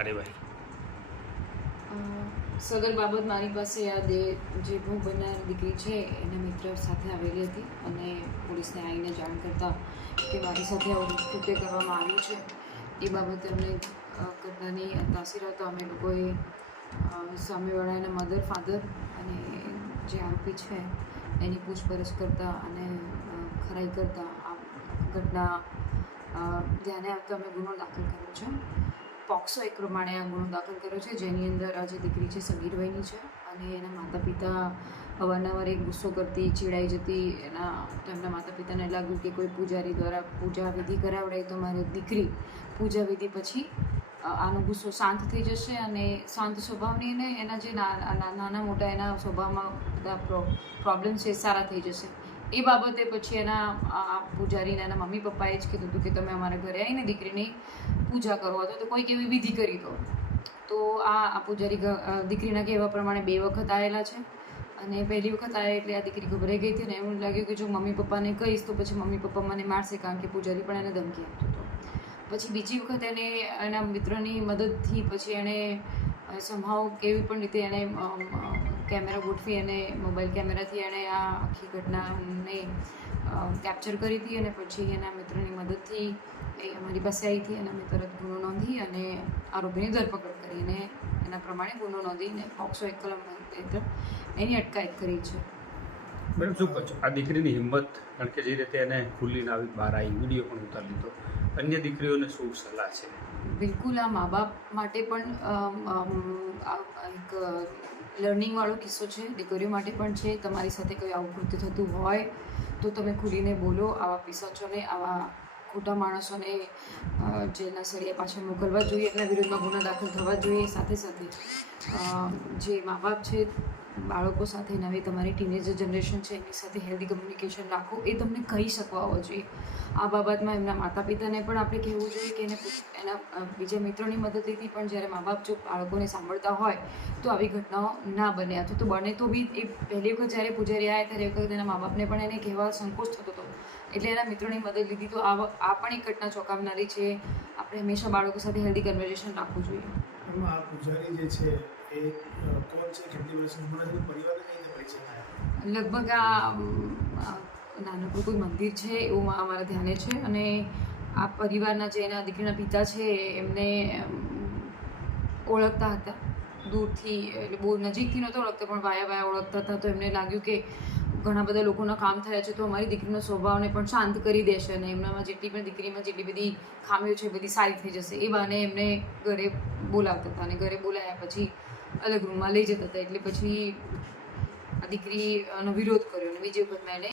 કાર્યવાહી? સદર બાબત મારી પાસે યાદ જે ભોગ બનનાર દીકરી છે એના મિત્ર સાથે આવેલી હતી અને પોલીસને આવીને જાણ કરતા કે મારી સાથે આવું કૃત્ય કરવામાં આવ્યું છે. એ બાબતે અમને ઘટનાની તાસીર હતો. અમે લોકોએ સામેવાળાના મધર ફાધર અને જે આરોપી છે એની પૂછપરછ કરતા અને ખરાઈ કરતા આ ઘટના ધ્યાને આવતા અમે ગુનો દાખલ કર્યો છે. પોક્સો એક પ્રમાણે આ ગુનો દાખલ કર્યો છે, જેની અંદર આ જે દીકરી છે સગીર વયની છે અને એના માતા પિતા અવારનવાર એક ગુસ્સો કરતી, ચીડાઈ જતી. તેમના માતા પિતાને લાગ્યું કે કોઈ પૂજારી દ્વારા પૂજા વિધિ કરાવડાય તો મારી દીકરી પૂજા વિધિ પછી આનો ગુસ્સો શાંત થઈ જશે અને શાંત સ્વભાવની અને એના જે નાના મોટા એના સ્વભાવમાં બધા પ્રોબ્લેમ છે એ સારા થઈ જશે. એ બાબતે પછી એના પૂજારીને એના મમ્મી પપ્પાએ જ કીધું હતું કે તમે અમારા ઘરે આવીને દીકરીની પૂજા કરો અથવા તો કોઈક એવી વિધિ કરી દો. તો આ પૂજારી દીકરીના કહેવા પ્રમાણે 2 વખત આવેલા છે અને પહેલી વખત આવ્યા એટલે આ દીકરી ગભરાઈ ગઈ હતી ને એવું લાગ્યું કે જો મમ્મી પપ્પાને કહીશ તો પછી મમ્મી પપ્પા મને મારશે, કારણ કે પૂજારી પણ એને ધમકી આપતો હતો. પછી બીજી વખત એને એના મિત્રની મદદથી પછી એણે સંભાવ કેવી પણ રીતે એણે કેમેરા ગોઠવી અને મોબાઈલ કેમેરાથી એણે આ આખી ઘટનાને કેપ્ચર કરી હતી અને પછી એના મિત્રની મદદથી એ અમારી પાસે આવી હતી અને અમે તરત ગુનો નોંધી અને આરોપીની ધરપકડ કરી અને એના પ્રમાણે ગુનો નોંધીને પોક્સો 1 કલમ હેઠળ એની અટકાયત કરી છે. મેડમ, શું કહો છો આ દીકરીની હિંમત? કારણ કે જે રીતે એને ખુલ્લીને આવી બહાર આવી, વિડીયો પણ ઉતારી દીધો, અન્ય દીકરીઓને શું સલાહ છે? બિલકુલ આ મા બાપ માટે પણ એક લર્નિંગવાળો કિસ્સો છે, દીકરીઓ માટે પણ છે. તમારી સાથે કોઈ આવું કૃત્ય થતું હોય તો તમે ખુલીને બોલો. આવા પિશાચોને, આવા ખોટા માણસોને જેલના સળિયા પાછળ મોકલવા જોઈએ, એમના વિરુદ્ધમાં ગુના દાખલ થવા જોઈએ. સાથે સાથે જે મા બાપ છે બાળકો સાથે, નવી તમારી ટીનેજર જનરેશન છે એની સાથે હેલ્ધી કમ્યુનિકેશન રાખો, એ તમને કહી શકવા હોવો જોઈએ. આ બાબતમાં એમના માતા પિતાને પણ આપણે કહેવું જોઈએ કે એના બીજા મિત્રોની મદદથી પણ જ્યારે મા બાપ જો બાળકોને સાંભળતા હોય તો આવી ઘટનાઓ ના બને, અથવા તો બને તો બી એ પહેલી વખત જ્યારે પૂજારી આવ્યા ત્યારે એ વખત એના મા બાપને પણ એને કહેવા સંકોચ થતો હતો એટલે એના મિત્રોની મદદ લીધી. તો આ પણ એક ઘટના ચોંકાવનારી છે. આપણે હંમેશા બાળકો સાથે હેલ્ધી કન્વર્ઝેશન રાખવું જોઈએ. આ પૂજારી જે છે એ કોણ છે, કેટલી વર્ષની ઉંમર છે, પરિવારને કઈ રીતે પરિચય થયા? લગભગ આ નાનકડું કોઈ મંદિર છે એવું અમારા ધ્યાને છે અને આ પરિવારના જે એના દીકરીના પિતા છે એમને ઓળખતા હતા દૂરથી, એટલે બહુ નજીકથી નહોતા ઓળખતા પણ વાયા ઓળખતા હતા. તો એમને લાગ્યું કે ઘણા બધા લોકોના કામ થયા છે તો અમારી દીકરીનો સ્વભાવને પણ શાંત કરી દેશે અને એમનામાં દીકરીમાં જેટલી બધી ખામીઓ છે બધી સારી થઈ જશે. એ બહાને એમને ઘરે બોલાવતા હતા અને ઘરે બોલાવ્યા પછી અલગ રૂમમાં લઈ જતા હતા. એટલે પછી આ દીકરીનો વિરોધ કર્યો અને બીજી વખત મેં એને